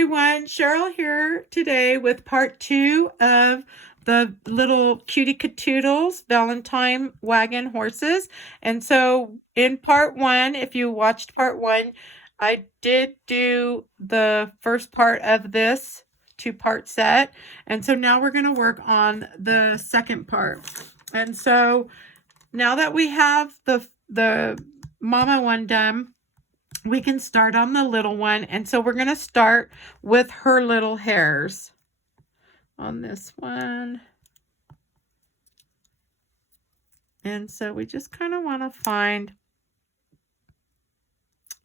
everyone, Cheryl here today with part 2 of the little Cutie KaToodles Valentine wagon horses. And so in part 1, if you watched part 1, I did do the first part of this 2-part set. And so now we're going to work on the second part. And so now that we have the mama one done, we can start on the little one. And so we're going to start with her little hairs on this one. And so we just kind of want to find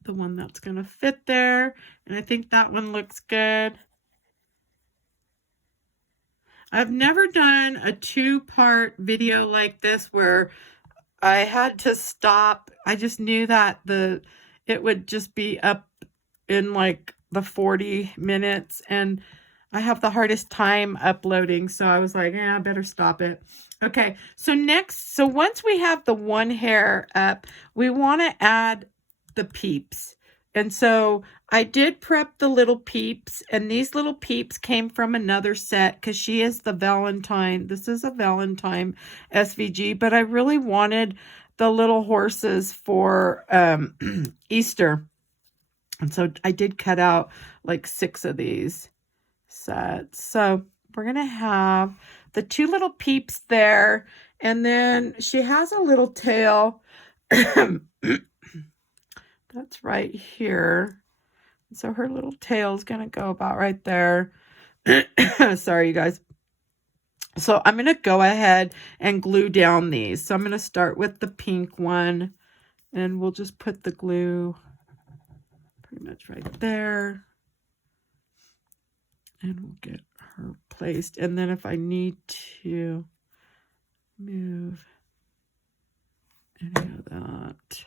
the one that's going to fit there. And I think that one looks good. I've never done a 2-part video like this where I had to stop. I just knew that it would just be up in like the 40 minutes, and I have the hardest time uploading, so I was like, I better stop it. Okay, so once we have the one hair up, we want to add the peeps. And so I did prep the little peeps, and these little peeps came from another set because she is the Valentine. This is a Valentine SVG, but I really wanted the little horses for Easter. And so I did cut out like 6 of these sets. So we're going to have the 2 little peeps there. And then she has a little tail. That's right here. So her little tail is going to go about right there. Sorry, you guys. So I'm going to go ahead and glue down these. So I'm going to start with the pink one, and we'll just put the glue pretty much right there. And we'll get her placed. And then if I need to move any of that,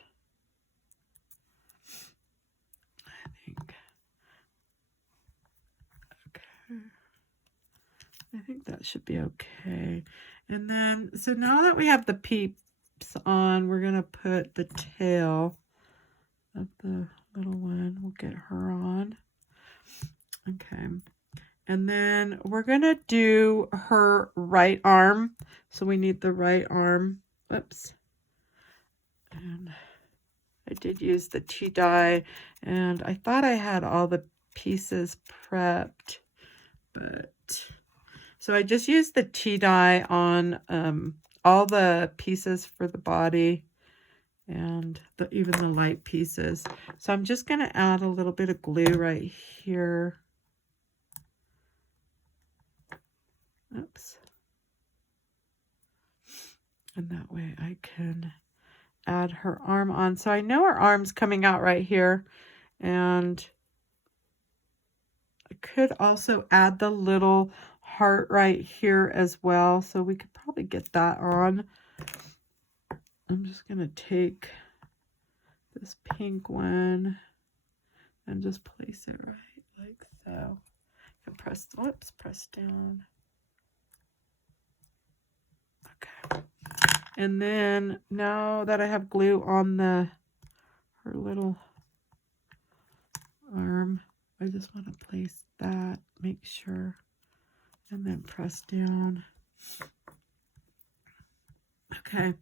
I think that should be okay. And then, so now that we have the peeps on, we're going to put the tail of the little one. We'll get her on. Okay. And then we're going to do her right arm. So we need the right arm. Whoops. And I did use the tea dye, and I thought I had all the pieces prepped, but so I just used the tea dye on all the pieces for the body and even the light pieces. So I'm just going to add a little bit of glue right here. Oops. And that way I can add her arm on. So I know her arm's coming out right here, and I could also add the little heart right here as well. So we could probably get that on. I'm just going to take this pink one and just place it right like so. And press down. Okay. And then now that I have glue on her little arm, I just want to place that, make sure, and then press down. Okay.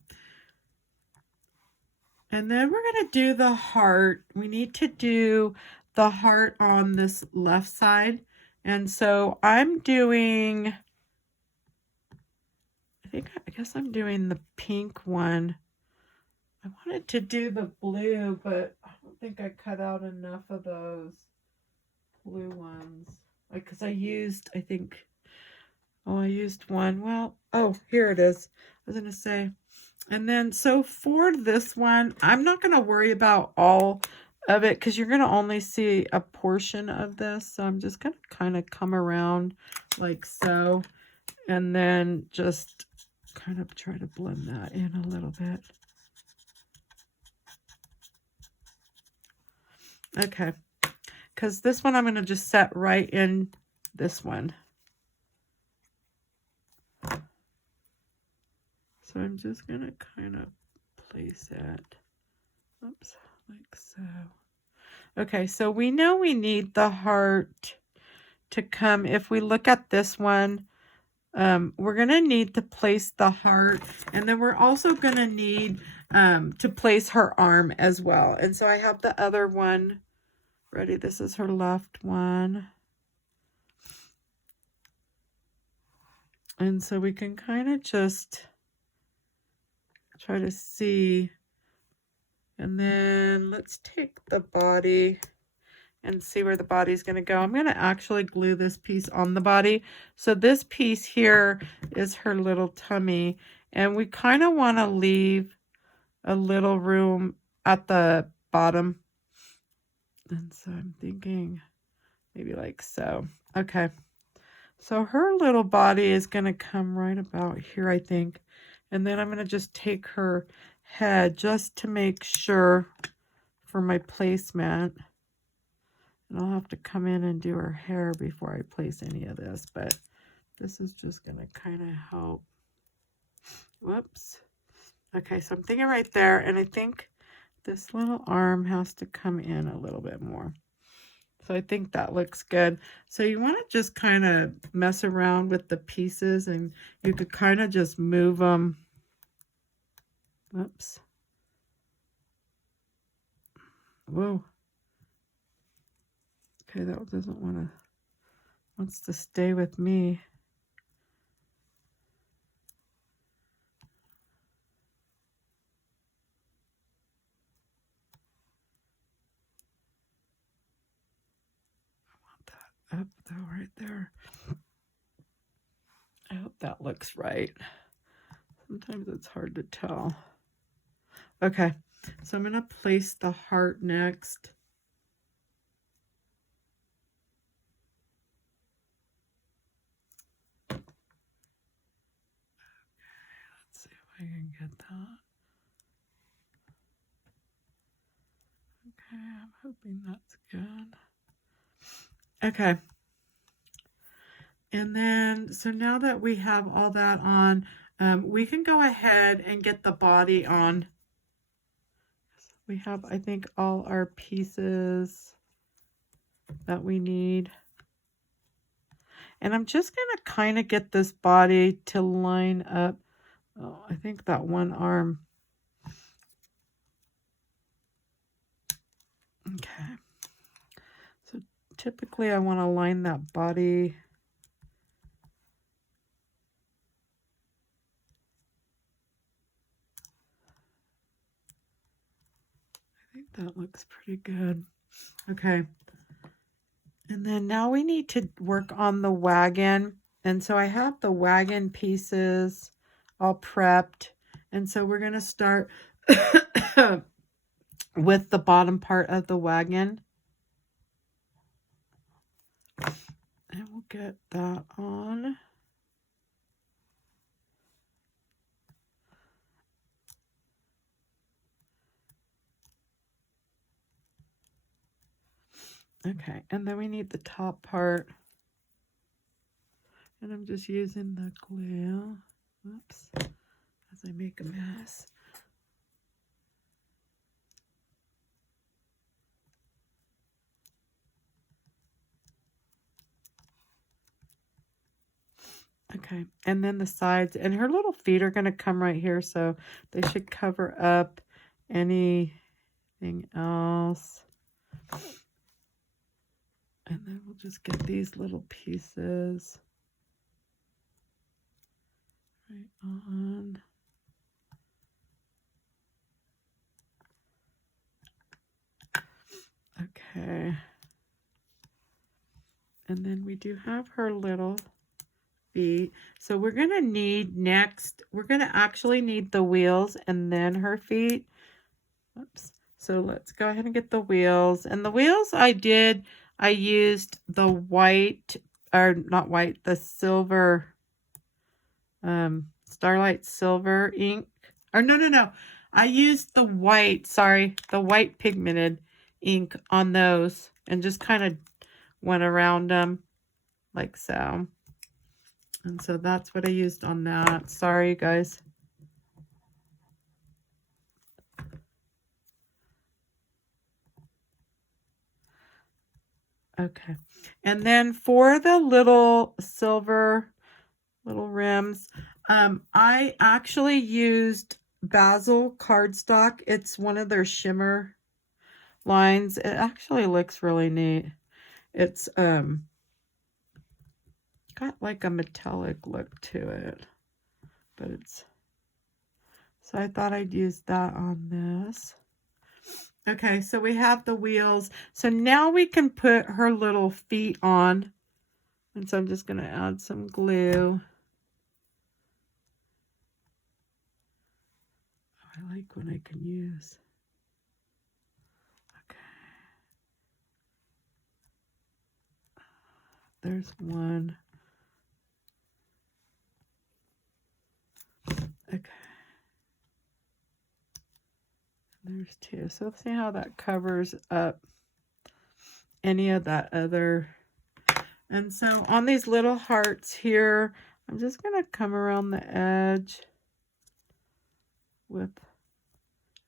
And then we're going to do the heart. We need to do the heart on this left side. And so I'm doing, I guess I'm doing the pink one. I wanted to do the blue, but I don't think I cut out enough of those blue ones. Like, because I used, I used one. Well, oh, here it is. I was going to say. And then, so for this one, I'm not going to worry about all of it because you're going to only see a portion of this. So I'm just going to kind of come around like so. And then just kind of try to blend that in a little bit. Okay. Because this one I'm going to just set right in this one. So I'm just going to kind of place it, oops, like so. Okay, so we know we need the heart to come. If we look at this one, we're going to need to place the heart, and then we're also going to need to place her arm as well. And so I have the other one ready. This is her left one. And so we can kind of just try to see. And then let's take the body and see where the body's going to go. I'm going to actually glue this piece on the body. So this piece here is her little tummy. And we kind of want to leave a little room at the bottom. And so I'm thinking maybe like so. Okay. So her little body is going to come right about here, I think. And then I'm going to just take her head just to make sure for my placement. And I'll have to come in and do her hair before I place any of this. But this is just going to kind of help. Whoops. Okay, so I'm thinking right there. And I think this little arm has to come in a little bit more. So I think that looks good. So you want to just kind of mess around with the pieces, and you could kind of just move them. Whoops. Whoa. Okay, that doesn't wants to stay with me. Up though, right there. I hope that looks right. Sometimes it's hard to tell. Okay, so I'm going to place the heart next. Okay, let's see if I can get that. Okay, I'm hoping that's good. Okay. And then, so now that we have all that on, we can go ahead and get the body on. We have, I think, all our pieces that we need. And I'm just going to kind of get this body to line up. Oh, I think that one arm. Okay. So typically I want to line that body. I think that looks pretty good. Okay. And then now we need to work on the wagon. And so I have the wagon pieces all prepped. And so we're going to start with the bottom part of the wagon. And we'll get that on. Okay, and then we need the top part. And I'm just using the glue. Oops, as I make a mess. Okay, and then the sides, and her little feet are going to come right here, so they should cover up anything else. And then we'll just get these little pieces right on. Okay. And then we do have her little feet. So we're going to need next, we're going to actually need the wheels and then her feet. Oops. So let's go ahead and get the wheels. And the wheels I used the white, or not white, the silver, Starlight Silver ink. Or no. I used the white, the white pigmented ink on those and just kind of went around them like so. And so that's what I used on that. Sorry, guys. Okay. And then for the little silver little rims, I actually used Basil cardstock. It's one of their shimmer lines. It actually looks really neat. It's got like a metallic look to it, but it's, so I thought I'd use that on this. Okay, so we have the wheels. So now we can put her little feet on. And so I'm just going to add some glue. I like when I can use. Okay. There's one. Okay. There's two. So let's see how that covers up any of that other. And so on these little hearts here, I'm just going to come around the edge with,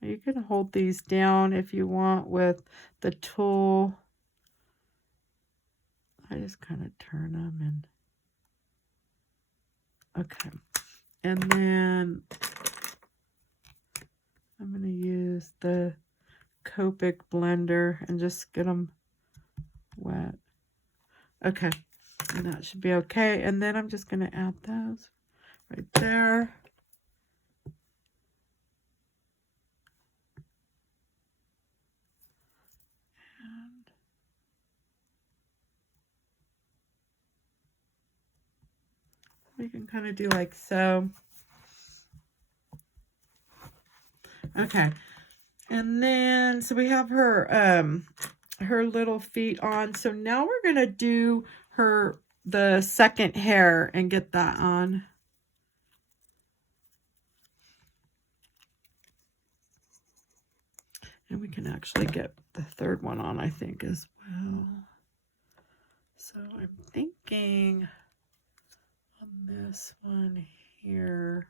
you can hold these down if you want with the tool. I just kind of turn them and, okay. And then I'm going to use the Copic blender and just get them wet. Okay, and that should be okay. And then I'm just going to add those right there. And we can kind of do like so. Okay, and then so we have her her little feet on. So now we're gonna do the second hair and get that on. And we can actually get the third one on, I think, as well. So I'm thinking on this one here,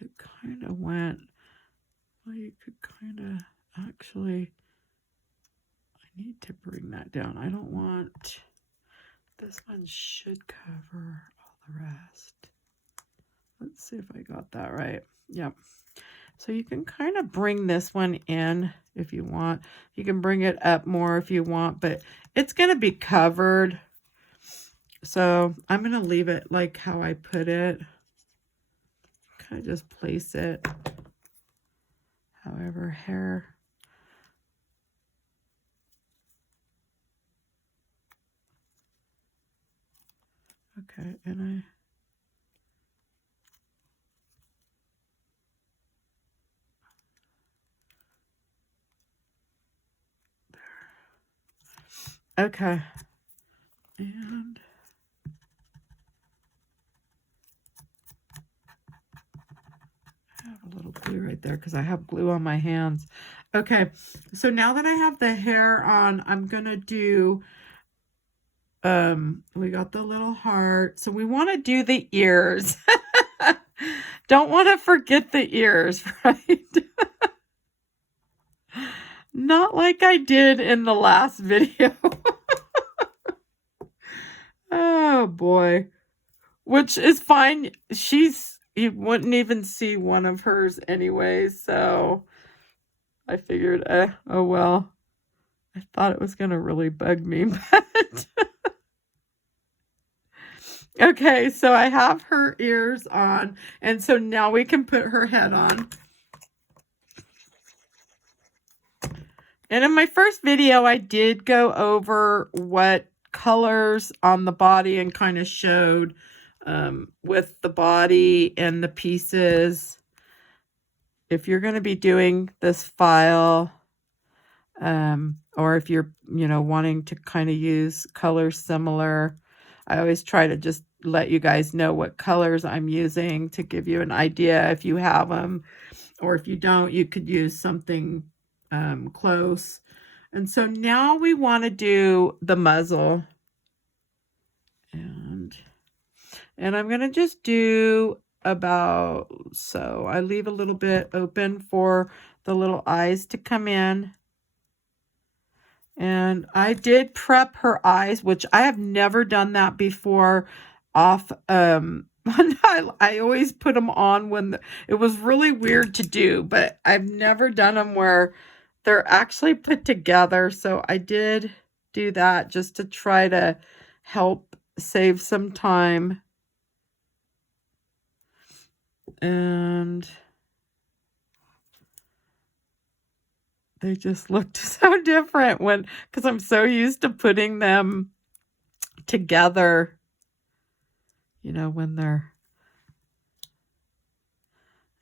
it kind of went, well, you could kind of actually, I need to bring that down. I don't want, this one should cover all the rest. Let's see if I got that right. Yep. So you can kind of bring this one in if you want. You can bring it up more if you want, but it's going to be covered. So I'm going to leave it like how I put it. Kind of just place it however hair. Okay, and okay, and I have a little glue right there because I have glue on my hands. Okay, so now that I have the hair on, I'm gonna do, we got the little heart. So we want to do the ears. Don't want to forget the ears, right? Not like I did in the last video. Oh boy. Which is fine. You wouldn't even see one of hers anyway, so I figured, oh well. I thought it was going to really bug me, but okay, so I have her ears on, and so now we can put her head on. And in my first video, I did go over what colors on the body and kind of showed with the body and the pieces. If you're going to be doing this file, or if you're, wanting to kind of use colors similar, I always try to just let you guys know what colors I'm using to give you an idea if you have them, or if you don't, you could use something close. And so now we want to do the muzzle, and I'm going to just do about, so I leave a little bit open for the little eyes to come in. And I did prep her eyes, which I have never done that before off. I always put them on when it was really weird to do, but I've never done them where they're actually put together. So I did do that just to try to help save some time. And they just looked so different because I'm so used to putting them together, you know, when they're,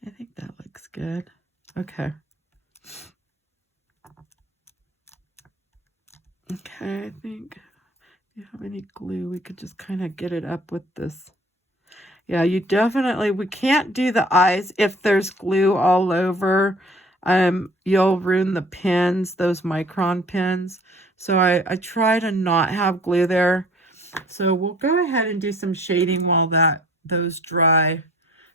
I think that looks good. Okay. Okay, I think if you have any glue, we could just kind of get it up with this. Yeah, we can't do the eyes if there's glue all over. You'll ruin the pins, those micron pins. So I try to not have glue there. So we'll go ahead and do some shading while those dry.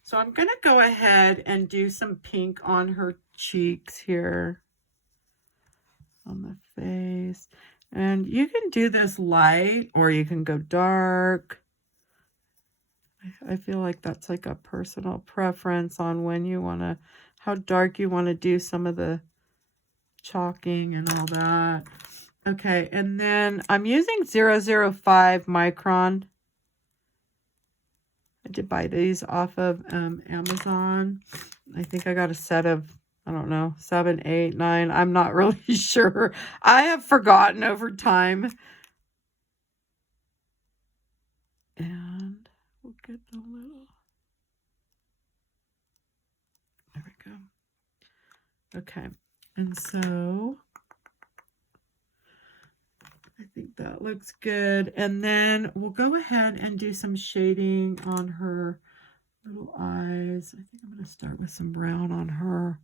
So I'm going to go ahead and do some pink on her cheeks here. On the face. And you can do this light or you can go dark. I feel like that's like a personal preference on when you want to, how dark you want to do some of the chalking and all that. Okay, and then I'm using 005 micron. I did buy these off of Amazon. I think I got a set of, I don't know, 7, 8, 9. I'm not really sure. I have forgotten over time. And we'll get a little. There we go. Okay. And so I think that looks good. And then we'll go ahead and do some shading on her little eyes. I think I'm going to start with some brown on her.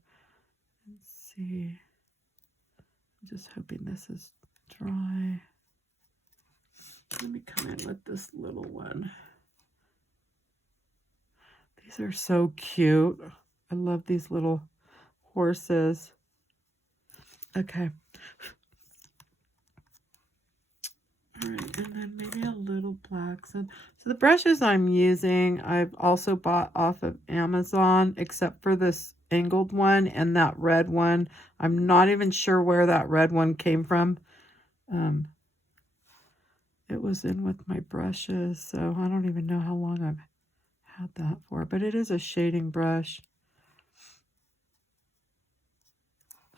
Let's see. I'm just hoping this is dry. Let me come in with this little one. These are so cute. I love these little horses. Okay. All right, and then maybe a little black. So the brushes I'm using, I've also bought off of Amazon, except for this angled one and that red one. I'm not even sure where that red one came from. It was in with my brushes, so I don't even know how long I've had that for, but it is a shading brush.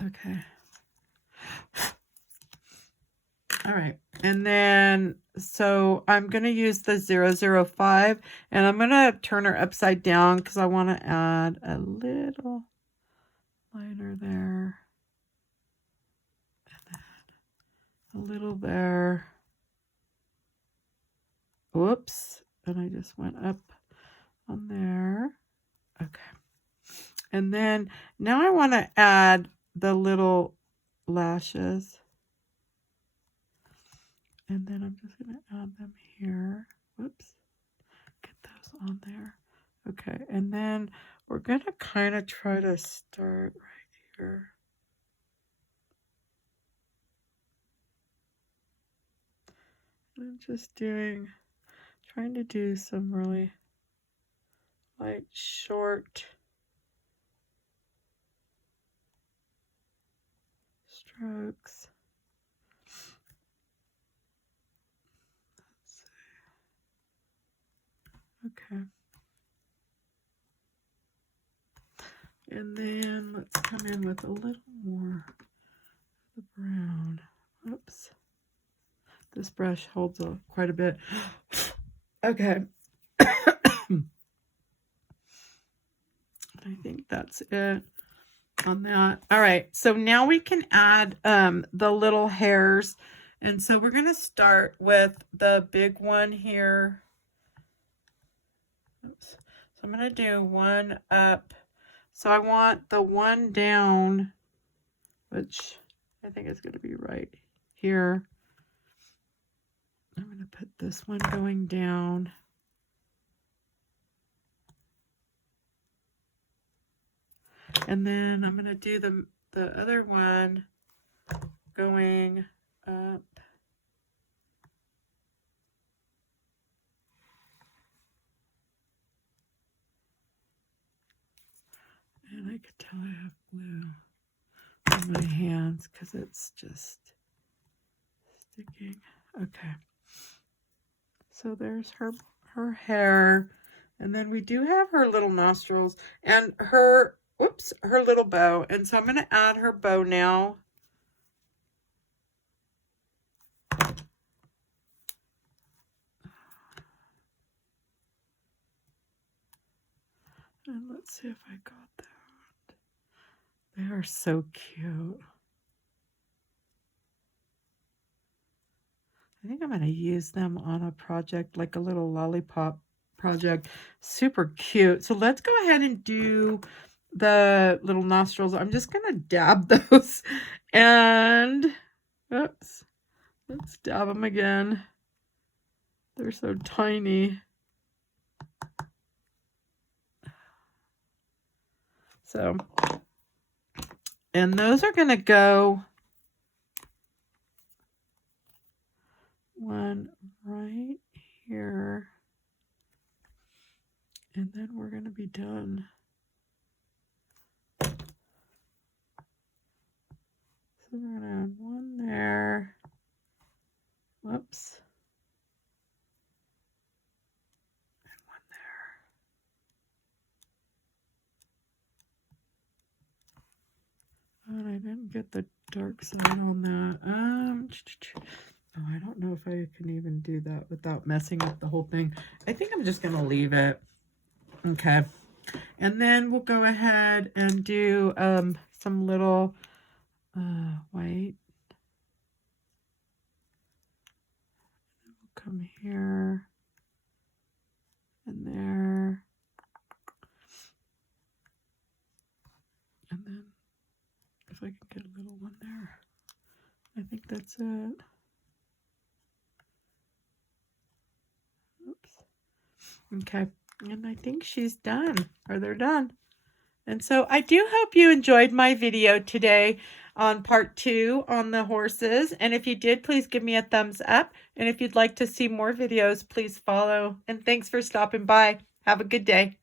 Okay. All right, and then so I'm going to use the 005 and I'm going to turn her upside down because I want to add a little liner there and then a little there. Whoops, and I just went up on there. Okay, and then now I want to add the little lashes. And then I'm just going to add them here. Whoops. Get those on there. Okay. And then we're going to kind of try to start right here. And I'm just trying to do some really light, short strokes. Okay. And then let's come in with a little more of the brown. Oops. This brush holds quite a bit. Okay. I think that's it on that. All right. So now we can add the little hairs. And so we're going to start with the big one here. Oops. So I'm going to do one up. So I want the one down, which I think is going to be right here. I'm going to put this one going down. And then I'm going to do the other one going up. And I could tell I have blue on my hands because it's just sticking. Okay. So there's her hair. And then we do have her little nostrils and her, whoops, her little bow. And so I'm going to add her bow now. And let's see if I got that. They are so cute. I think I'm going to use them on a project, like a little lollipop project. Super cute. So let's go ahead and do the little nostrils. I'm just going to dab those. And, oops, let's dab them again. They're so tiny. So, and those are going to go one right here. And then we're going to be done. So we're going to add one there. Whoops. And one there. And I didn't get the dark side on that. Oh, I don't know if I can even do that without messing up the whole thing. I think I'm just going to leave it. Okay. And then we'll go ahead and do some little white. We'll come here and there. And then if I can get a little one there. I think that's it. Oops. Okay. And I think she's done, or they're done. And so I do hope you enjoyed my video today on part 2 on the horses. And if you did, please give me a thumbs up. And if you'd like to see more videos, please follow. And thanks for stopping by. Have a good day.